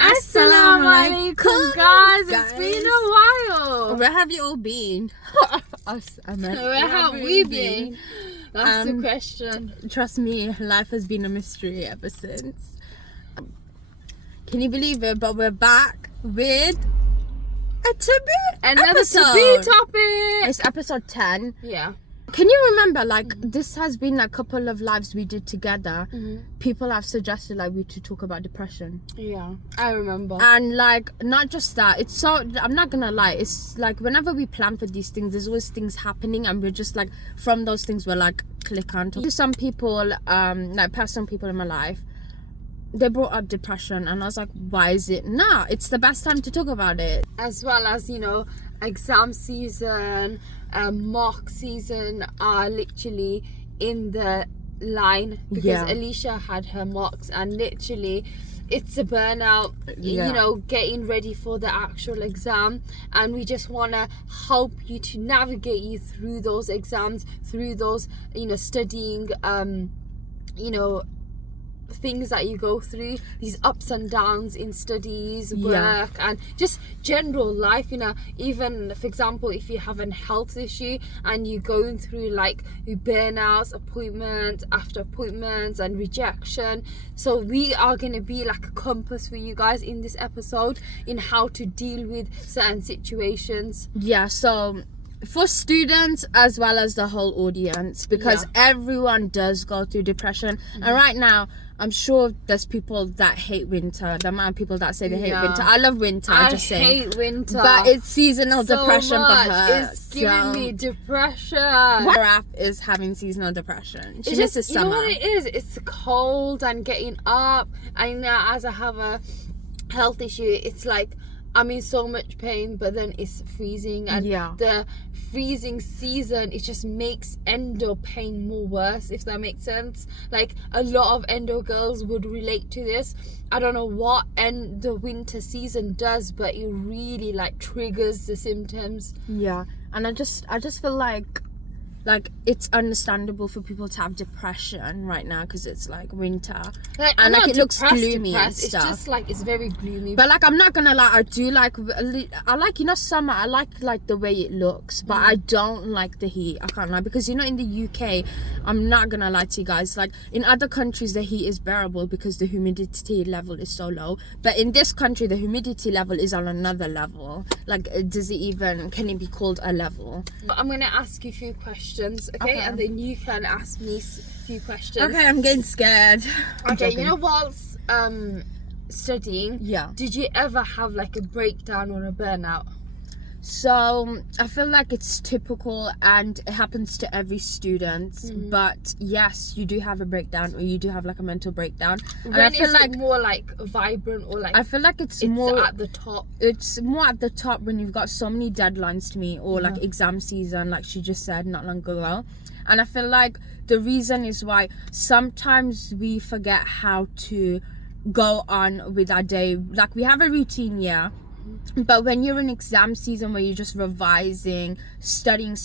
Assalamu alaikum, guys. It's been a while. Where have you all been? Where have we been? That's the question. Trust me, life has been a mystery ever since. Can you believe it? But we're back with a taboo Another episode. taboo topic. It's episode 10. Yeah. Can you remember, this has been a couple of lives we did together. People have suggested, we to talk about depression. Yeah, I remember. And, not just that. It's so... I'm not gonna lie. It's, whenever we plan for these things, there's always things happening. And we're just, from those things, we're, click on to. Some people, personal people in my life, they brought up depression. And I was like, why is it? Nah, it's the best time to talk about it. As well as, exam season... mock season are literally in the line because Alicia had her mocks and literally it's a burnout, getting ready for the actual exam, and we just want to help you to navigate you through those exams, through those studying things that you go through, these ups and downs in studies, work, and just general life. Even for example, if you have a health issue and you're going through burnouts, appointments after appointments and rejection, so we are going to be like a compass for you guys in this episode in how to deal with certain situations. So for students as well as the whole audience, because everyone does go through depression. And right now I'm sure there's people that hate winter. The amount of people that say they hate winter. I love winter. I hate winter, but it's seasonal so depression much. for her. It's giving me depression. Raf is having seasonal depression. She misses summer. You know what it is? It's cold and getting up. And now as I have a health issue, it's I'm in so much pain, but then it's freezing, and the freezing season, it just makes endo pain more worse, if that makes sense. A lot of endo girls would relate to this. I don't know what the winter season does, but it really triggers the symptoms. And I just feel like it's understandable for people to have depression right now because it's winter and it looks gloomy and stuff. It's just it's very gloomy. But I'm not gonna lie, I do I summer. I like the way it looks, but I don't like the heat. I can't lie, because in the UK, I'm not gonna lie to you guys, in other countries the heat is bearable because the humidity level is so low, but in this country the humidity level is on another level. Can it be called a level? I'm gonna ask you a few questions, okay? And then you can ask me a few questions. Okay, I'm getting scared. Okay, whilst studying, did you ever have a breakdown or a burnout? So I feel like it's typical and it happens to every student, but yes, you do have a breakdown, or you do have a mental breakdown. And when I feel is it more vibrant, or I feel like it's more at the top? It's more at the top when you've got so many deadlines to meet, or exam season, like she just said not long ago. And I feel like the reason is why sometimes we forget how to go on with our day. We have a routine, but when you're in exam season where you're just revising, studying,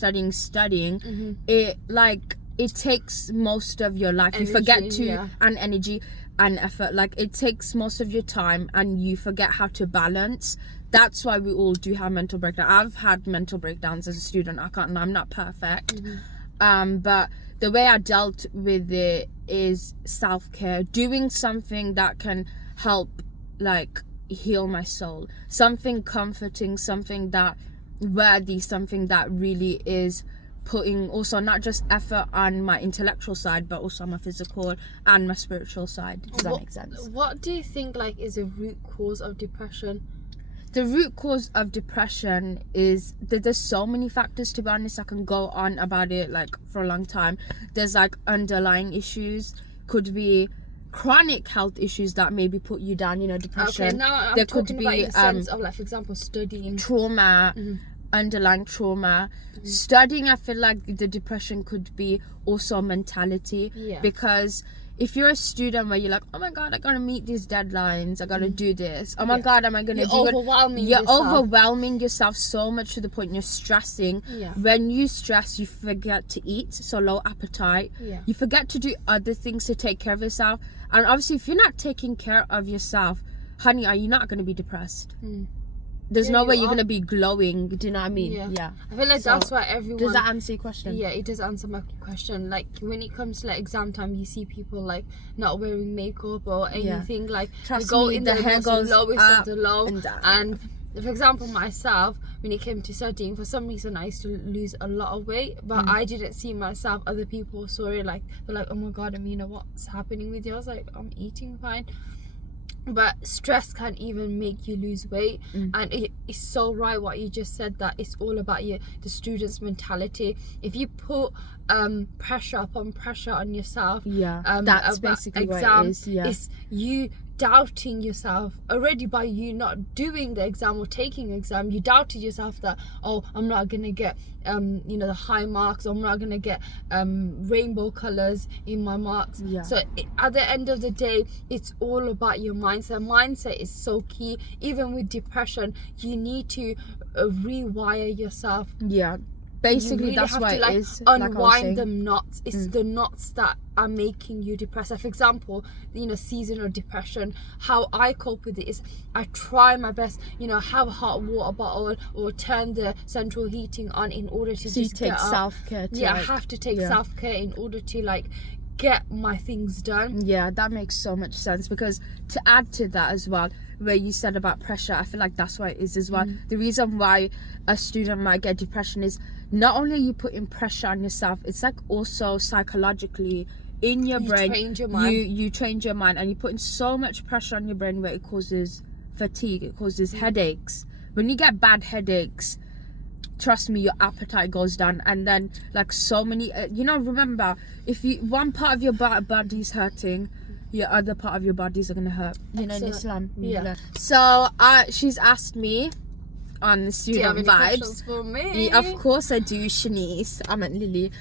it takes most of your life. Energy, you forget to and energy and effort. It takes most of your time, and you forget how to balance. That's why we all do have mental breakdowns. I've had mental breakdowns as a student. I'm not perfect, but the way I dealt with it is self-care, doing something that can help heal my soul, something comforting, something that worthy, something that really is putting also not just effort on my intellectual side, but also my physical and my spiritual side. Does that make sense? What do you think is a root cause of depression? The root cause of depression is that there's so many factors, to be honest. I can go on about it for a long time. There's underlying issues, could be chronic health issues that maybe put you down, depression. Okay, now I'm talking about in the sense of for example, studying. Trauma, underlying trauma. Studying, I feel like the depression could be also mentality, because if you're a student where you're oh my god, I gotta meet these deadlines, I gotta do this, oh my god, am I gonna do it? You're overwhelming yourself so much to the point you're stressing. When you stress, you forget to eat, so low appetite. You forget to do other things to take care of yourself. And obviously if you're not taking care of yourself, honey, are you not going to be depressed? There's no way you're going to be glowing. Do you know what I mean? Yeah. I feel like that's why everyone... Does that answer your question? Yeah, it does answer my question. Like, when it comes to, like, exam time, you see people, like, not wearing makeup or anything. Like, Trust they go me, in the hair goes lowest up of the low. and for example, myself, when it came to studying, for some reason, I used to lose a lot of weight. But I didn't see myself. Other people saw it, like, they're like, oh, my God, Amina, what's happening with you? I was like, I'm eating fine. But stress can even make you lose weight, and it's so right what you just said, that it's all about the student's mentality. If you put pressure upon pressure on yourself, that's basically exam, what it is. it's you doubting yourself already by you not doing the exam or taking the exam. You doubted yourself that, oh, I'm not gonna get the high marks, or I'm not gonna get rainbow colors in my marks. So at the end of the day, it's all about your mindset is so key. Even with depression, you need to rewire yourself. Basically, really that's why to, like, it is. Unwind the knots. It's the knots that are making you depressed. For example, seasonal depression. How I cope with it is I try my best. Have a hot water bottle or turn the central heating on in order to just take self-care. I have to take self-care in order to, like, get my things done. That makes so much sense, because to add to that as well, where you said about pressure, I feel like that's why it is as well. The reason why a student might get depression is not only are you putting pressure on yourself, it's like also psychologically in your brain, you change your mind, and you're putting so much pressure on your brain where it causes fatigue, it causes headaches. When you get bad headaches, trust me, your appetite goes down, and then, like, so many remember, if one part of your body's hurting, your other part of your bodies are gonna hurt. In Islam. So she's asked me on student vibes. For me? Of course I do, Shanice. I meant Lily.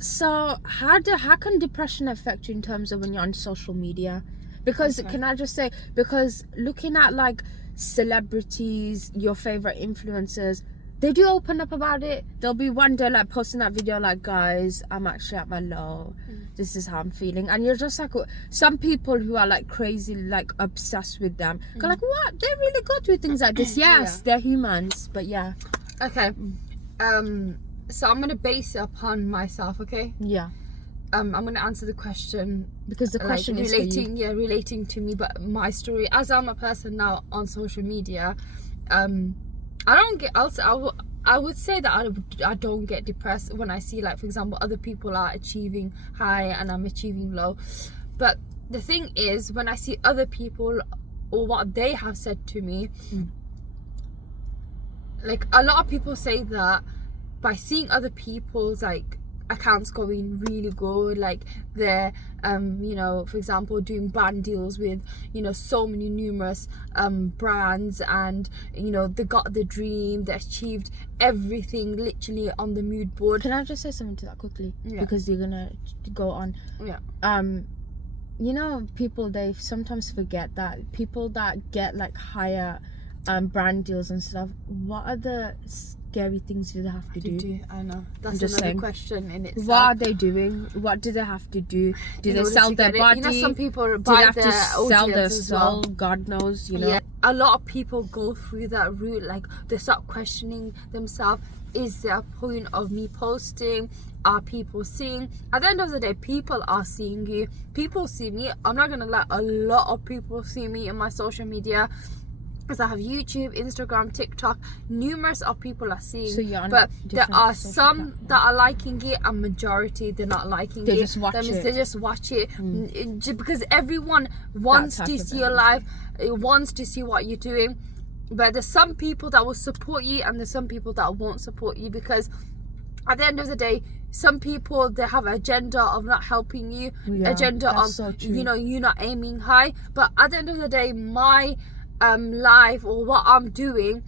So how can depression affect you in terms of when you're on social media? Because can I just say, because looking at, like, celebrities, your favorite influencers, they do open up about it. There'll be one day, like, posting that video, like, guys, I'm actually at my low. This is how I'm feeling. And you're just like, some people who are, like, crazy, like, obsessed with them, go like, what? They really go through things like this. Yes, they're humans. But okay. So I'm gonna base it upon myself. Okay. I'm gonna answer the question because the question is relating to me, but my story as I'm a person now on social media. I would say that I don't get depressed when I see, like, for example, other people are achieving high and I'm achieving low. But the thing is, when I see other people or what they have said to me, like, a lot of people say that by seeing other people's, like, accounts going really good, like they're for example doing brand deals with so many numerous brands, and they got the dream, they achieved everything literally on the mood board. Can I just say something to that quickly? Because you're gonna go on. People, they sometimes forget that people that get, like, higher brand deals and stuff, what are the scary things do they have to do? I know, that's another question in itself. What are they doing? What do they have to do? Do they sell their body? Some people do they have to sell their soul? God knows, a lot of people go through that route. Like, they start questioning themselves. Is there a point of me posting? Are people seeing? At the end of the day, people are seeing you. People see me. I'm not gonna lie, a lot of people see me in my social media. Because I have YouTube, Instagram, TikTok, numerous of people are seeing, but there are some that are liking it, and majority they're not liking it. They just watch it. They just watch it because everyone wants to see your life, wants to see what you're doing. But there's some people that will support you, and there's some people that won't support you, because at the end of the day, some people, they have an agenda of not helping you, agenda of you're not aiming high. But at the end of the day, my life or what I'm doing,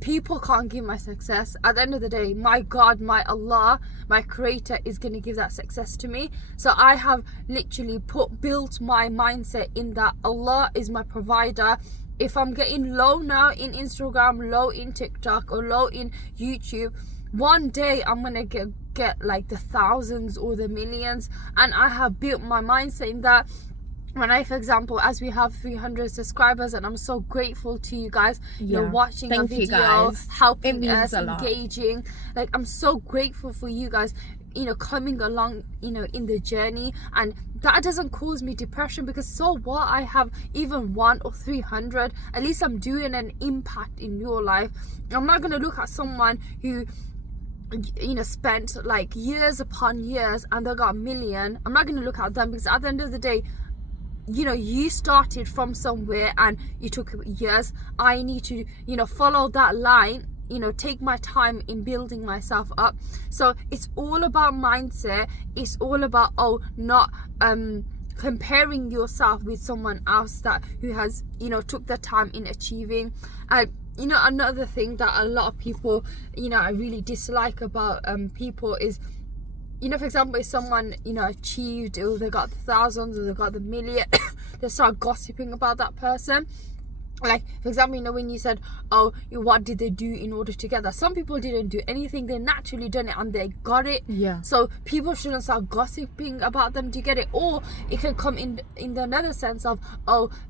people can't give my success. At the end of the day, my God, my Allah, my creator is going to give that success to me. So I have literally built my mindset in that Allah is my provider. If I'm getting low now in Instagram, low in TikTok, or low in YouTube, one day I'm gonna get like the thousands or the millions. And I have built my mindset in that when I, for example, as we have 300 subscribers, and I'm so grateful to you guys, you know, watching a video, helping us, engaging. Like, I'm so grateful for you guys, you know, coming along, you know, in the journey. And that doesn't cause me depression, because so what, I have even 1 or 300, at least I'm doing an impact in your life. I'm not going to look at someone who, you know, spent like years upon years and they got 1 million. I'm not going to look at them, because at the end of the day, you know, you started from somewhere and you took years. I need to, you know, follow that line, you know, take my time in building myself up. So it's all about mindset. It's all about not comparing yourself with someone else that who has, you know, took the time in achieving. You know, another thing that a lot of people, you know, I really dislike about people is, you know, for example, if someone, you know, achieved, or they got the thousands, or they got the million, they start gossiping about that person. Like, for example, you know, when you said, what did they do in order to get that? Some people didn't do anything. They naturally done it and they got it. Yeah. So people shouldn't start gossiping about them to get it. Or it can come in the another sense of,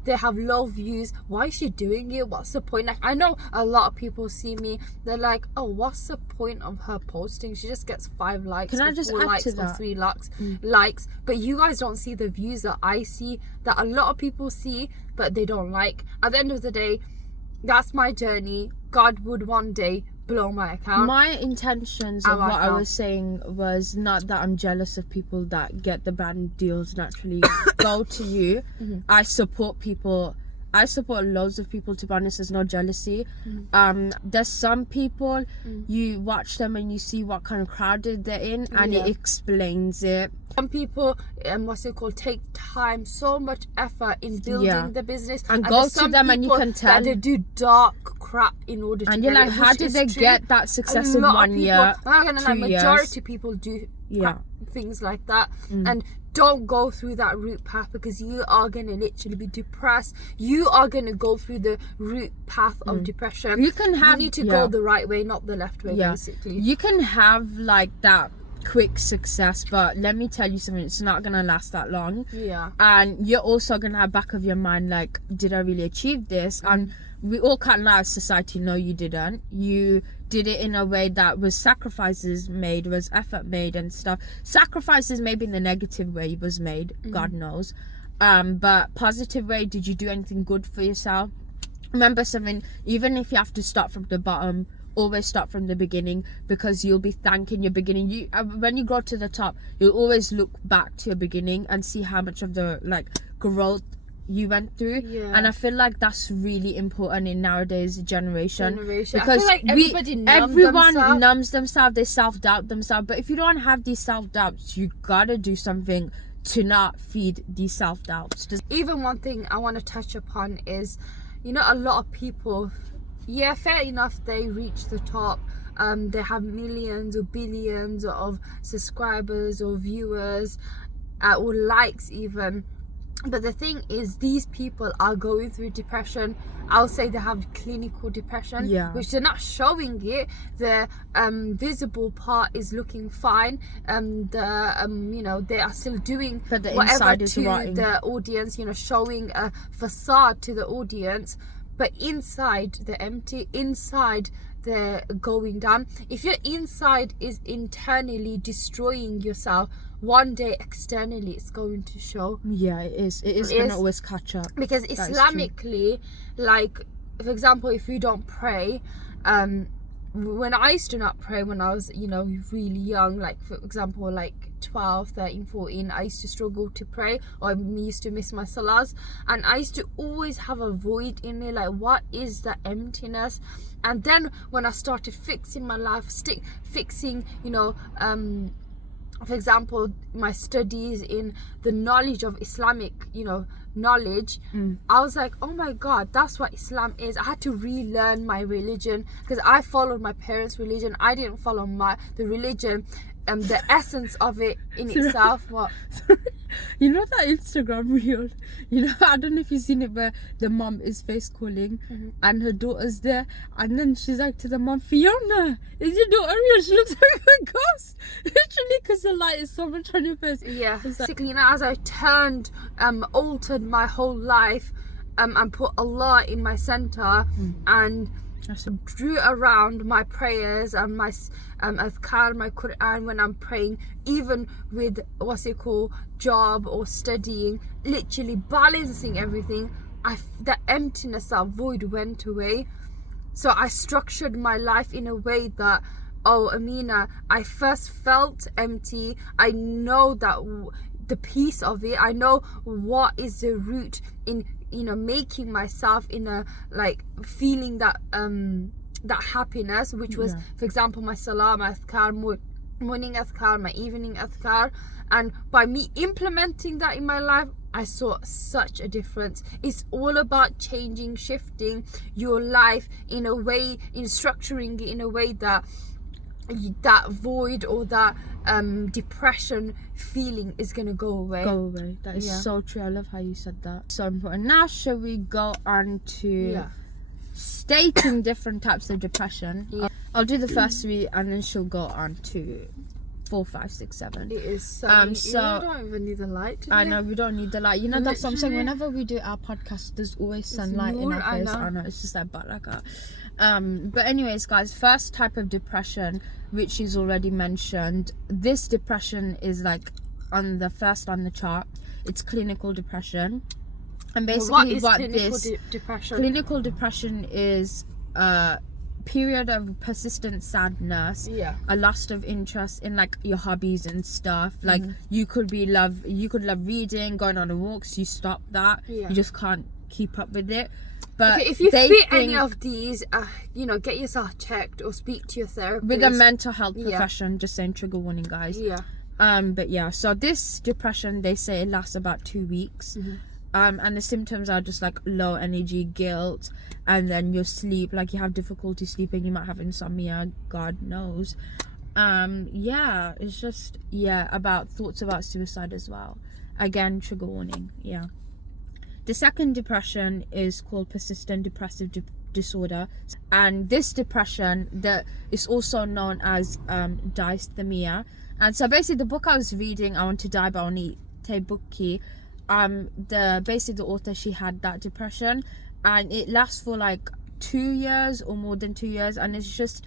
they have low views. Why is she doing it? What's the point? Like, I know a lot of people see me. They're like, what's the point of her posting? She just gets 5 likes. Can I just add likes to that? Or 3 likes. But you guys don't see the views that I see, that a lot of people see, but they don't like. At the end of the day, that's my journey. God would one day blow my account. My intentions of what I was saying was not that I'm jealous of people that get the brand deals naturally go to you. I support people. I support loads of people, to be honest. There's no jealousy. There's some people, you watch them and you see what kind of crowd they're in, and it explains it. Some people, take time, so much effort in building the business, and go to them and you can tell that they do dark crap in order to, and you're like, how did they get that success in 1 year? I'm not gonna lie, majority of people do things like that. And don't go through that route path, because you are going to literally be depressed. You are going to go through the route path of depression. You need to go the right way, not the left way, basically. You can have like that quick success, but let me tell you something, it's not going to last that long. And you're also going to have back of your mind, like, did I really achieve this? And we all can't lie as society, no, you didn't. You did it in a way that was sacrifices made, was effort made and stuff. Sacrifices maybe in the negative way was made, God knows. But positive way, did you do anything good for yourself? Remember something, even if you have to start from the bottom, always start from the beginning, because you'll be thanking your beginning. When you go to the top, you'll always look back to your beginning and see how much of the growth you went through. And I feel like that's really important in nowadays generation. Because I feel like everyone numbs themselves, they self-doubt themselves. But if you don't have these self-doubts, you gotta do something to not feed these self-doubts. Even one thing I want to touch upon is, you know, a lot of people, fair enough, they reach the top, they have millions or billions of subscribers or viewers, or likes even. But the thing is, these people are going through depression. I'll say they have clinical depression, which they're not showing it. The visible part is looking fine. You know, they are still doing whatever to the audience, you know, showing a facade to the audience. But inside, they're empty. Inside, they're going down. If your inside is internally destroying yourself, one day externally it's going to show. It is going to always catch up, because Islamically, like, for example, if you don't pray, when I used to not pray when I was, you know, really young, like, for example, like 12, 13, 14, I used to struggle to pray, or I used to miss my salahs, and I used to always have a void in me, like, what is that emptiness? And then when I started fixing my life, fixing, you know, for example, my studies in the knowledge of Islamic, you know, knowledge, I was like, oh my God, that's what Islam is. I had to relearn my religion, because I followed my parents' religion. I didn't follow the religion. The essence of it in itself. What? You know that Instagram reel? You know, I don't know if you've seen it, where the mom is face calling and her daughter's there, and then she's like to the mom, Fiona, is your daughter real? She looks like a ghost. Literally, because the light is so much on your face. Yeah. Like, basically, you know, as I altered my whole life, and put Allah in my center, and drew around my prayers and my adhkar, my Qur'an when I'm praying, even with job or studying, literally balancing everything. The emptiness, that void went away. So I structured my life in a way that, Amina, I first felt empty. I know that the peace of it. I know what is the root in, you know, making myself in a feeling that that happiness, which was, for example, my salah, my adhkar, morning adhkar, my evening adhkar. And by me implementing that in my life, I saw such a difference. It's all about changing, shifting your life in a way, in structuring it in a way that that void or that depression feeling is gonna go away. That is so true. I love how you said that. So important. Now shall we go on to stating different types of depression? I'll do the first 3 and then she'll go on to 4, 5, 6, 7. It is so so I don't even need the light today. I know we don't need the light. You know, that's what I'm saying. Whenever we do our podcast, there's always sunlight in our face. I know, it's just like balaka. But anyways, guys, first type of depression, which is already mentioned. This depression is like on the chart. It's clinical depression. And basically clinical depression is period of persistent sadness, a loss of interest in like your hobbies and stuff. Like you could love reading, going on walks, you stop that. You just can't keep up with it. But if you fit any of these, you know, get yourself checked or speak to your therapist. With a mental health profession, just saying, trigger warning, guys. But yeah, so this depression, they say it lasts about 2 weeks. And the symptoms are just like low energy, guilt, and then your sleep, like you have difficulty sleeping, you might have insomnia, God knows. It's just about thoughts about suicide as well. Again, trigger warning. The second depression is called persistent depressive disorder, and this depression that is also known as dysthymia. And so basically, the book I was reading, I Want to Die by Oni Tebuki, the author, she had that depression, and it lasts for like 2 years or more than 2 years, and it's just,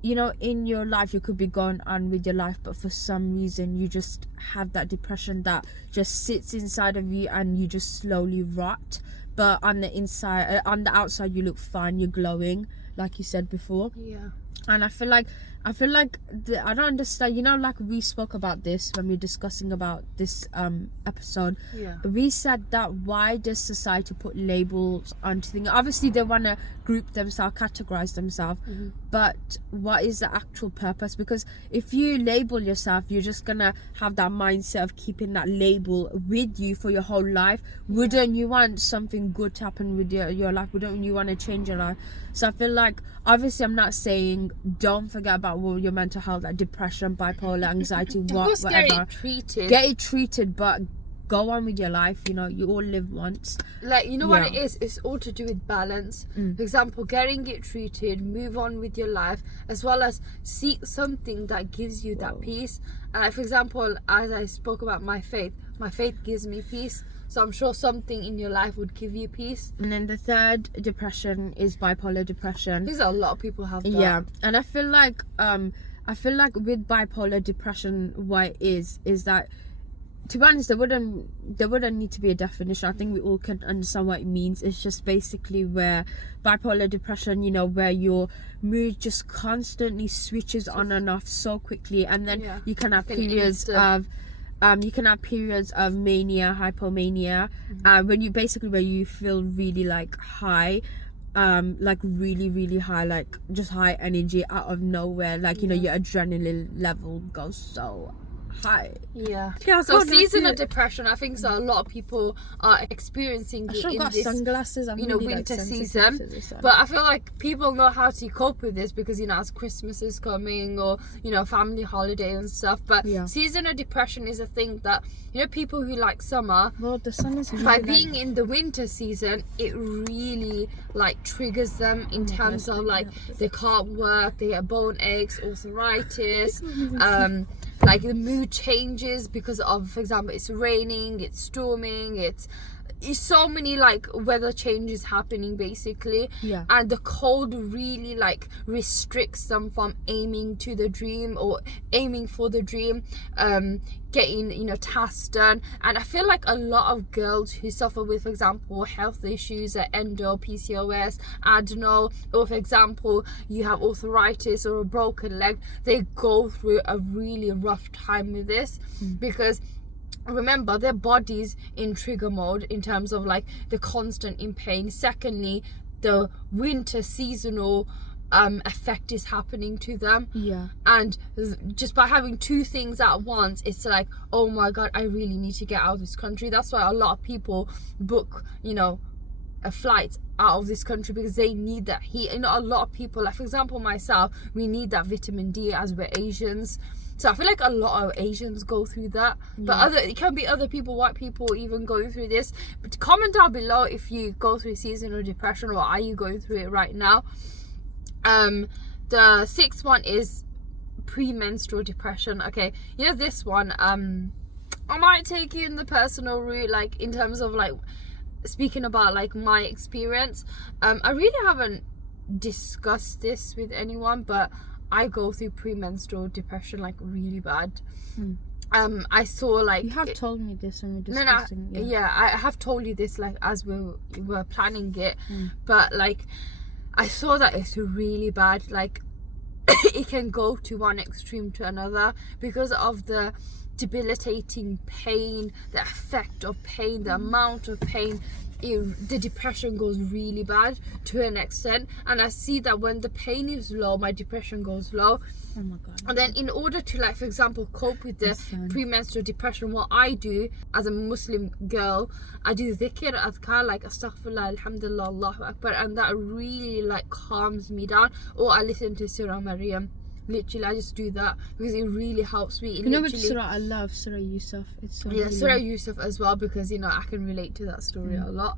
you know, in your life you could be going on with your life, but for some reason you just have that depression that just sits inside of you and you just slowly rot. But on the outside you look fine, you're glowing, like you said before. And I feel like I don't understand, you know, like we spoke about this when we were discussing about this episode. We said that why does society put labels onto things? Obviously they want to group themselves, categorize themselves, but what is the actual purpose? Because if you label yourself, you're just gonna have that mindset of keeping that label with you for your whole life. Wouldn't you want something good to happen with your life? Wouldn't you want to change your life? So I feel like, obviously I'm not saying don't forget about your mental health, like depression, bipolar, anxiety, whatever. Get it treated, but go on with your life. You know, you all live once. Like, you know what it is? It's all to do with balance. For example, getting it treated, move on with your life, as well as seek something that gives you that peace. And like, for example, as I spoke about my faith gives me peace. So I'm sure something in your life would give you peace. And then the third depression is bipolar depression. These are a lot of people have that. Yeah, and I feel like with bipolar depression, what it is that, to be honest, there wouldn't need to be a definition. I think we all can understand what it means. It's just basically where bipolar depression, you know, where your mood just constantly switches on and off so quickly, and then you can have periods of mania, hypomania, where you feel really like high, like really, really high, like just high energy out of nowhere, like, you know, your adrenaline level goes so high. Yeah. Yeah, So seasonal depression, I think so a lot of people are experiencing it in got this sunglasses. I'm really winter season. But I feel like people know how to cope with this because as Christmas is coming or family holiday and stuff. But seasonal depression is a thing that people who like summer, well, the sun is really by being in the winter season, it really triggers them in terms of they can't work, they get bone aches, arthritis, the mood changes because of, for example, it's raining, it's storming, it's so many weather changes happening basically. And the cold really restricts them from aiming to the dream or aiming for the dream, getting tasks done. And I feel like a lot of girls who suffer with, for example, health issues like endo, PCOS, adrenal, or for example you have arthritis or a broken leg, they go through a really rough time with this because remember their body's in trigger mode in terms of the constant in pain. Secondly, the winter seasonal effect is happening to them, and just by having two things at once, it's oh my god, I really need to get out of this country. That's why a lot of people book a flight out of this country because they need that heat. A lot of people, for example myself, we need that vitamin D as we're Asians. So I feel like a lot of Asians go through that. But it can be other people, white people, even going through this. But comment down below if you go through seasonal depression or are you going through it right now. The sixth one is premenstrual depression. Okay, this one, I might take you in the personal route, in terms of speaking about my experience. I really haven't discussed this with anyone, but I go through premenstrual depression really bad. I saw you have told me this when we're discussing. I have told you this as we were planning it, but I saw that it's really bad. It can go to one extreme to another because of the debilitating pain, the effect of pain, the amount of pain. The depression goes really bad to an extent, and I see that when the pain is low, my depression goes low. Oh my god. And then in order to for example cope with the premenstrual depression, what I do as a Muslim girl, I do dhikr, adhkar, astaghfirullah, alhamdulillah, Allahu akbar, and that really calms me down. Or I listen to Surah Maryam. Literally, I just do that because it really helps me. Which surah I love? Surah Yusuf. It's so Surah Yusuf as well, because I can relate to that story a lot.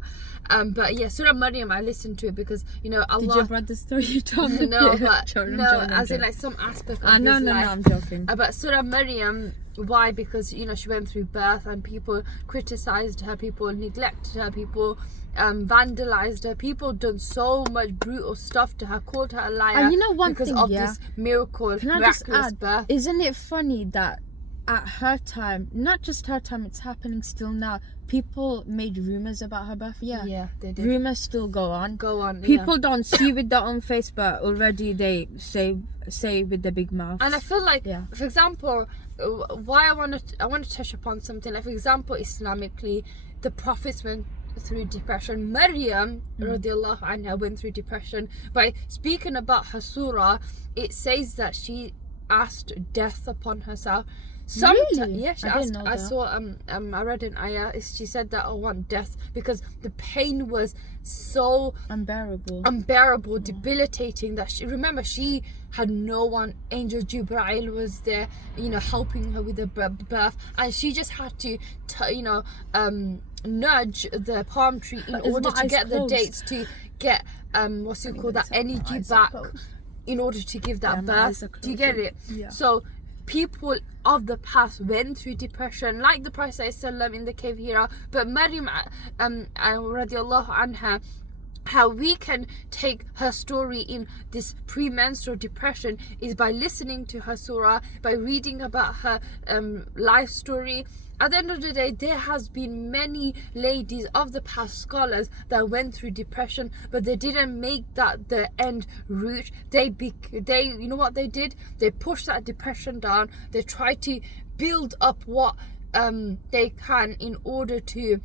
But Surah Maryam, I listen to it because Allah. Did your brother story you told me? No, but as in some aspect of his life. No, I'm joking. But Surah Maryam, why? Because she went through birth and people criticized her, people neglected her, people vandalized her, people done so much brutal stuff to her, called her a liar, and one because thing, of this miracle, can I miraculous just add, birth. Isn't it funny that at her time, not just her time, it's happening still now, people made rumors about her birth? Yeah, they did. Rumors still go on. People don't see with their own face, but already they say with the big mouth. And I feel for example, why I want to touch upon something, for example, Islamically, the prophets went through depression. Maryam radiallahu anha went through depression. By speaking about her surah, it says that she asked death upon herself. Really? Yeah, she asked. I saw I read an ayah. She said that I want death because the pain was so unbearable, debilitating, that she had no one. Angel Jibreel was there, helping her with the birth, and she just had to nudge the palm tree in order to get the dates to get that energy back in order to give that birth. Do you get it? Yeah. So people of the past went through depression, like the Prophet ﷺ in the cave Hira. But Maryam radiallahu anha, how we can take her story in this premenstrual depression is by listening to her surah, by reading about her life story. At the end of the day, there has been many ladies of the past, scholars, that went through depression, but they didn't make that the end route. They you know what they did? They pushed that depression down. They tried to build up what they can in order to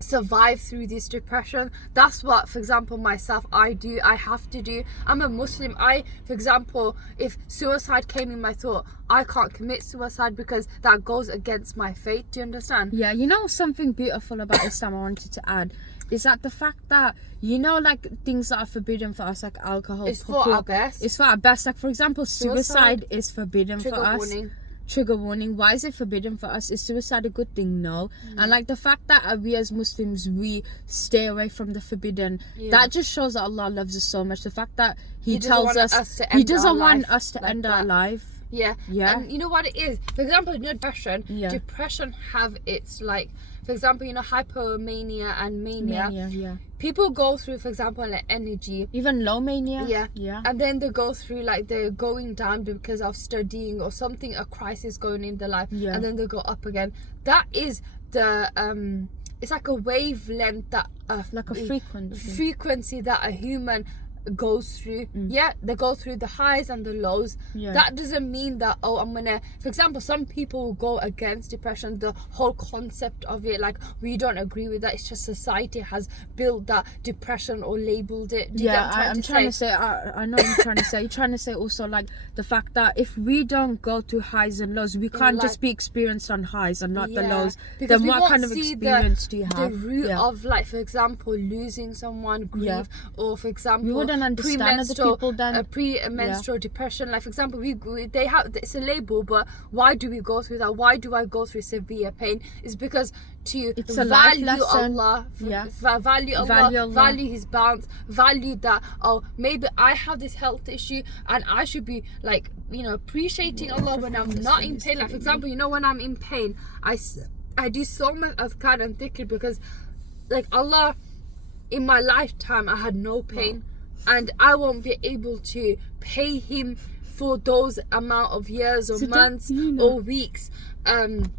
survive through this depression. That's what, for example, myself, I have to do. I'm a Muslim. For example, if suicide came in my thought, I can't commit suicide because that goes against my faith. Do you understand? Yeah, you know something beautiful about Islam I wanted to add is that the fact that, you know, like things that are forbidden for us, like alcohol, It's for our best. It's for our best. Like, for example, suicide is forbidden for us. Warning. Trigger warning. Why is it forbidden for us? Is suicide a good thing? No. And like the fact that we as Muslims, we stay away from the forbidden, that just shows that Allah loves us so much. The fact that He tells us He doesn't want us to end our life. Yeah. And you know what it is? For example, depression. Depression have its, like, for example, hypomania and mania. People go through, for example, like energy. Even low mania. Yeah. And then they go through, like, they're going down because of studying or something, a crisis going in their life. Yeah. And then they go up again. That is the it's like a wavelength that like a frequency that a human goes through. They go through the highs and the lows. That doesn't mean that, I'm gonna, for example, some people go against depression, the whole concept of it, like, we don't agree with that. It's just society has built that depression or labeled it. I'm trying to say I know what you're trying to say. You're trying to say also, like, the fact that if we don't go through highs and lows, we can't just be experienced on highs and not the lows. Because then what kind of experience do you have? The root of, like, for example, losing someone, grief, or, for example, understand other people then. Premenstrual depression, like, for example, they have, it's a label, but why do we go through that? Why do I go through severe pain? It's because it's value Allah, value Allah, value His bounds, value that, maybe I have this health issue and I should be, like, appreciating Allah when I'm not in pain. Like, for example, when I'm in pain, I do so much azkar and dhikr because, like, Allah, in my lifetime I had no pain. And I won't be able to pay Him for those amount of years or months or weeks, that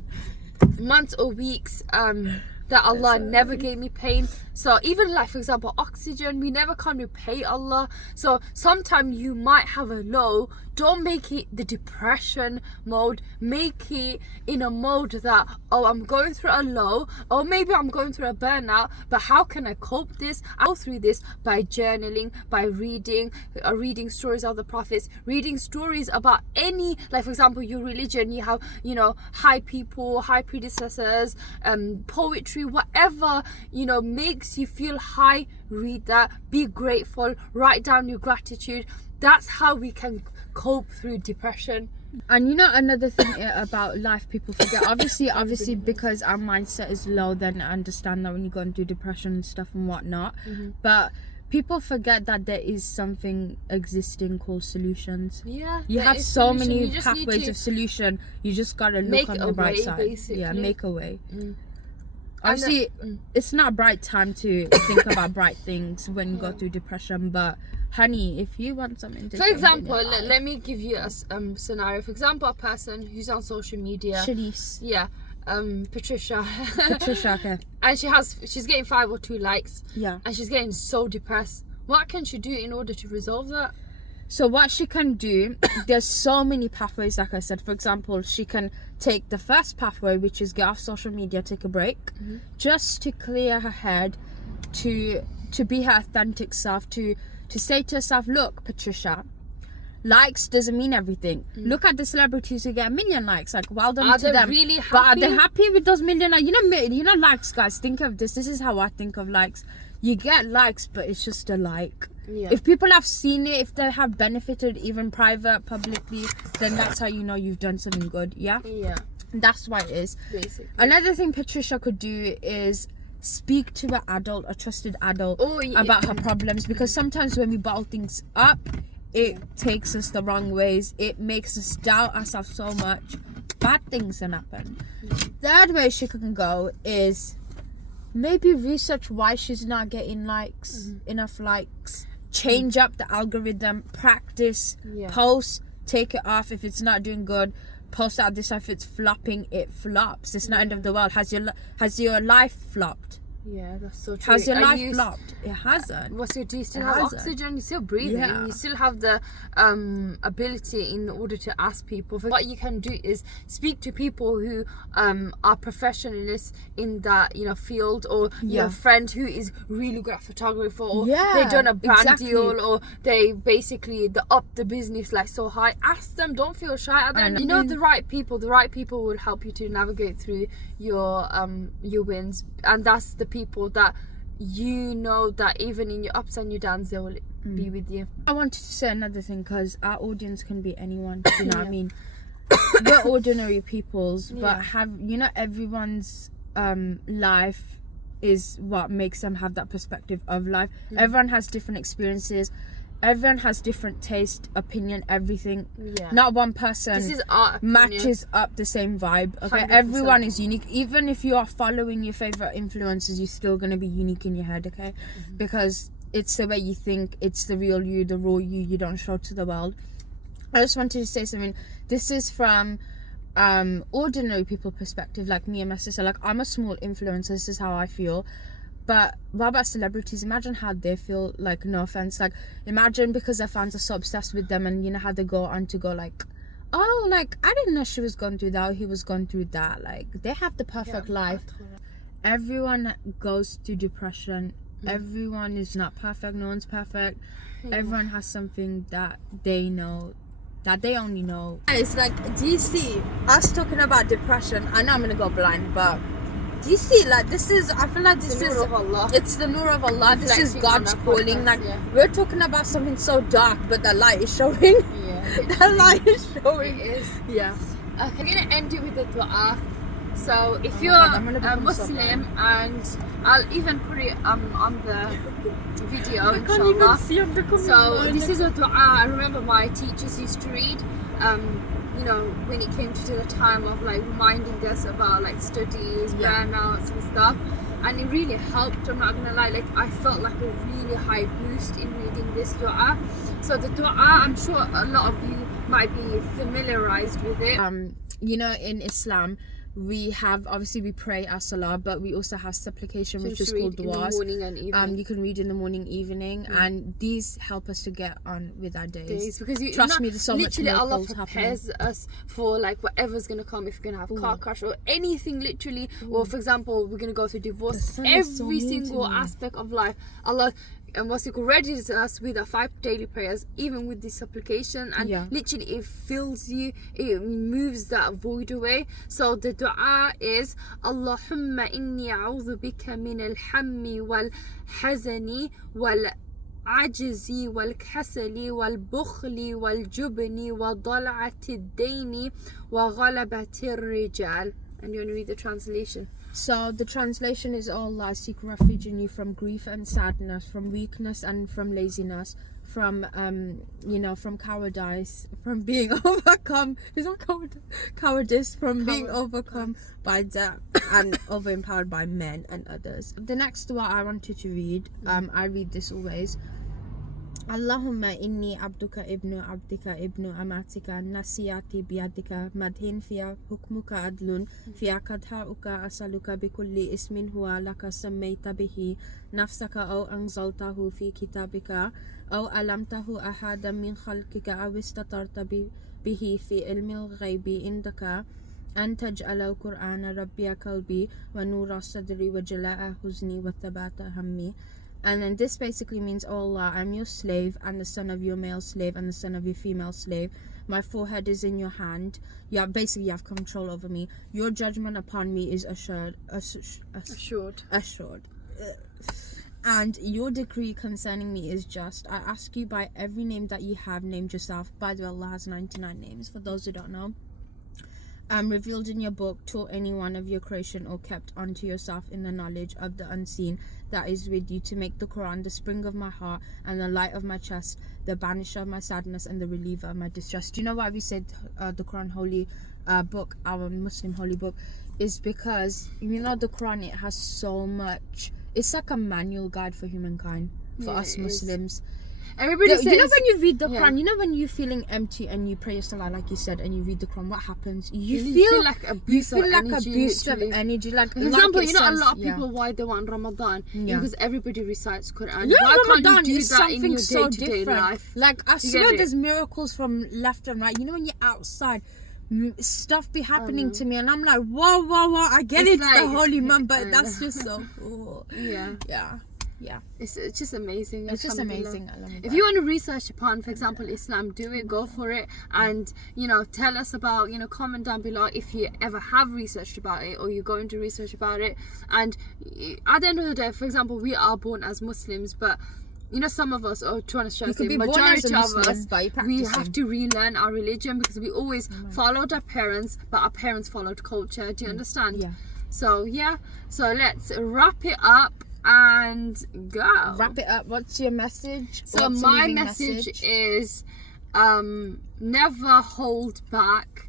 Allah never gave me pain. So even, like, for example, oxygen, we never can repay Allah. So sometimes you might have a low. Don't make it the depression mode. Make it in a mode that, I'm going through a low, or maybe I'm going through a burnout, but how can I cope this? I go through this by journaling, by reading stories of the prophets, reading stories about any, like, for example, your religion, you have, high people, high predecessors, poetry, whatever, makes you feel high. Read that, be grateful, write down your gratitude. That's how we can cope through depression. And another thing about life people forget, obviously because our mindset is low, then I understand that when you go into depression and stuff and whatnot, but people forget that there is something existing called solutions. You have so many pathways of solution. You just gotta look on the bright side. Basically. Make a way. Obviously, it's not a bright time to think about bright things when you go through depression, but honey, if you want something to, for example, let me give you a scenario. For example, a person who's on social media, Shanice, Patricia, okay, and she's getting 5 or 2 likes, and she's getting so depressed. What can she do in order to resolve that? So what she can do, there's so many pathways, like I said. For example, she can take the first pathway, which is get off social media, take a break, just to clear her head, to be her authentic self, to say to herself, look, Patricia, likes doesn't mean everything. Look at the celebrities who get 1 million likes. Like, well done to them. Really happy? But are they happy with those 1 million likes? Likes, guys, think of this. This is how I think of likes. You get likes, but it's just a like. If people have seen it, if they have benefited, even private, publicly, then that's how you know you've done something good. That's why it is. Basically. Another thing Patricia could do is speak to an adult, a trusted adult, about her problems, because sometimes when we bottle things up, it takes us the wrong ways. It makes us doubt ourselves so much. Bad things can happen. Third way she can go is maybe research why she's not getting enough likes. Change up the algorithm, practice, post, take it off if it's not doing good, post out this. If it's flopping, it flops. It's not end of the world. Has your life flopped? Yeah, that's so true. Has your life blocked? It hasn't. Do you still have oxygen? You're still breathing. Yeah. You still have the ability in order to ask people. What you can do is speak to people who are professionals in that field, or your friend who is really good at photography, or they done a brand deal, or they basically up the business like so high. Ask them. Don't feel shy at them. The right people. The right people will help you to navigate through your wins, and that's the people that that even in your ups and your downs they will be with you. I wanted to say another thing, because our audience can be anyone. You know what I mean? We're ordinary peoples, but everyone's life is what makes them have that perspective of life. Everyone has different experiences. Everyone has different taste, opinion, everything. Not one person matches up the same vibe. Okay, 100%. Everyone is unique. Even if you are following your favorite influencers, you're still gonna be unique in your head. Okay, because it's the way you think. It's the real you, the raw you. You don't show to the world. I just wanted to say something. This is from ordinary people perspective, like me and my sister. Like, I'm a small influencer. This is how I feel. But what about celebrities? Imagine how they feel. Like, no offense, like, imagine because their fans are so obsessed with them, and how they go on to go like, oh, like, I didn't know she was going through that, or he was going through that. Like, they have the perfect life. Everyone goes through depression. Everyone is not perfect. No one's perfect. Everyone has something that they know, that they only know. It's like, do you see us talking about depression? I know I'm gonna go blind, but do you see, like, this is, I feel like this is, it's the nur of Allah. This is God's calling. Like, we're talking about something so dark, but the light is showing. The light is showing. It is. Yeah. Okay, I'm gonna end it with the dua. So if you're a Muslim, and I'll even put it on the video, inshallah. So this is a dua. I remember my teachers used to read. When it came to the time of like reminding us about like studies, burnouts and stuff, and it really helped. I'm not gonna lie, like, I felt like a really high boost in reading this dua. So the dua, I'm sure a lot of you might be familiarized with it. In Islam, we pray our salah, but we also have supplication, which is called du'as. In the morning and evening. You can read in the morning, evening, and these help us to get on with our days. Because trust me, there's so much miracles Allah prepares us for like whatever's gonna come. If you're gonna have a car crash or anything, literally, or for example, we're gonna go through divorce. Every single aspect of life, Allah readies us with our 5 daily prayers, even with this supplication, and literally it fills you, it moves that void away. So the dua is Allahumma inni a'udhu bika min al-hammi wal-hazani wal-ajzi wal-kasali wal-bukhli wal-jubni wa-dal'ati ad-dayni wa-ghalabati ar-rijal. And you want to read the translation? So the translation is, "Oh Allah, I seek refuge in you from grief and sadness, from weakness and from laziness, from from cowardice, from being overcome." Is that cowardice? From being overcome by death and overempowered by men and others. The next dua I wanted to read, I read this always. Allahumma inni abduka ibnu abdika ibnu amatika nasiyati biyadika madhin fiya hukmuka adlun fiya kadha'uka asaluka bikulli ismin huwa laka sammayta bihi nafsaka aw anzaltahu fi kitabika aw alamtahu ahadan min khalqika aw istatarta bihi fi ilmi al-ghaybi indaka an taj'ala al-Qur'ana rabbiya qalbi wa nura sadri wa jala'a huzni wa thabata hammi. And then this basically means, "Oh Allah, I'm your slave and the son of your male slave and the son of your female slave. My forehead is in your hand. You have control over me. Your judgment upon me is assured. And your decree concerning me is just. I ask you by every name that you have named yourself." By the way, Allah has 99 names, for those who don't know. Revealed in your book, taught any one of your creation, or kept unto yourself in the knowledge of the unseen that is with you, to make the Qur'an the spring of my heart and the light of my chest, the banisher of my sadness and the reliever of my distress. Do you know why we said the Qur'an holy book, our Muslim holy book, is because the Qur'an, it has so much. It's like a manual guide for humankind, for us Muslims. Everybody says, you know when you read the Quran, you know when you're feeling empty and you pray your salah like you said, and you read the Quran, what happens? You feel like a boost of energy. Like, for example, you know, a lot of people, why they want Ramadan, because everybody recites Quran. Yeah, why Ramadan can't you do is that something in your so day-to-day different. life? Like, I swear there's miracles from left and right. You know when you're outside, stuff be happening to me, and I'm like, whoa, I get it's like, the holy month, but that's just so cool. Yeah. It's just amazing. It's just amazing. If you want to research upon, for example, Islam, do it, go for it, and you know, tell us about, you know, comment down below if you ever have researched about it or you're going to research about it. And at the end of the day, for example, we are born as Muslims, but you know, some of us, or trying to say, majority of us, we have to relearn our religion because we always followed our parents, but our parents followed culture. Do you understand? Yeah. So so let's wrap it up and go. Wrap it up. What's your message? So my message is never hold back.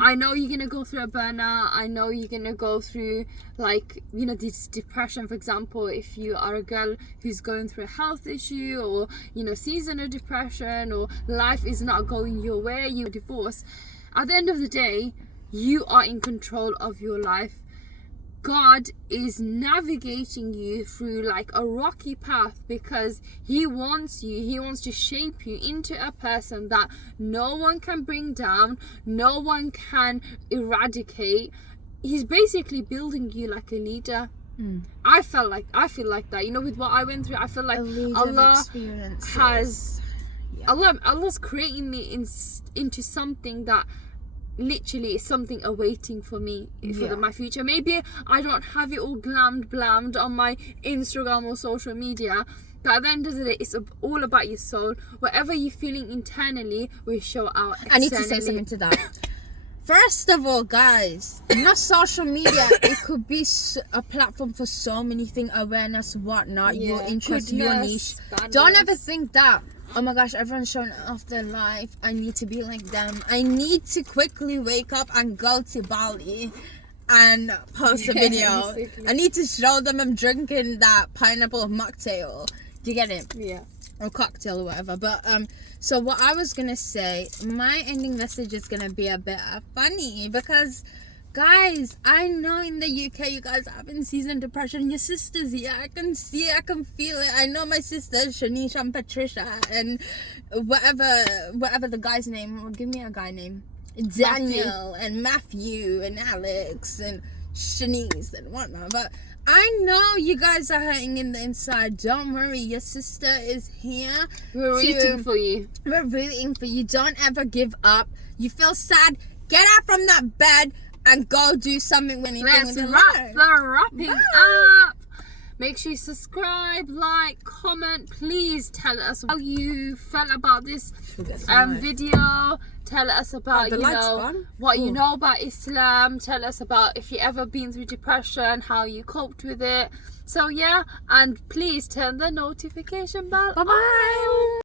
I know you're gonna go through a burnout. I know you're gonna go through, like, you know, this depression, for example, if you are a girl who's going through a health issue, or, you know, seasonal depression, or life is not going your way, you're divorced. At the end of the day, you are in control of your life. God is navigating you through like a rocky path because he wants to shape you into a person that no one can bring down, no one can eradicate. He's basically building you like a leader. I feel like that, you know, with what I went through. I feel like Allah's creating me into something that literally is something awaiting for me for my future. Maybe I don't have it all blammed on my Instagram or social media, but at the end of the day, it's all about your soul. Whatever you're feeling internally will show out externally. I need to say something to that. First of all, guys, not social media, it could be a platform for so many things, awareness, whatnot, your interest, your niche. Don't ever think that, oh my gosh, everyone's showing off their life, I need to be like them. I need to quickly wake up and go to Bali and post a video. I need to show them I'm drinking that pineapple mocktail. Do you get it? Yeah. Or cocktail or whatever. But so what I was gonna say, my ending message is gonna be a bit funny because, guys, I know in the UK you guys are having season depression. Your sister's here. I can see it. I can feel it. I know my sisters, Shanice and Patricia, and whatever the guy's name. Give me a guy name. Daniel and Matthew and Alex and Shanice and whatnot. But I know you guys are hurting in the inside. Don't worry. Your sister is here. We're rooting for you. We're rooting for you. Don't ever give up. You feel sad? Get out from that bed and go do something with anything. Let's wrap the wrapping up. Make sure you subscribe, like, comment. Please tell us how you felt about this video. Tell us about what you know about Islam. Tell us about if you ever been through depression, how you coped with it. So and please turn the notification bell on.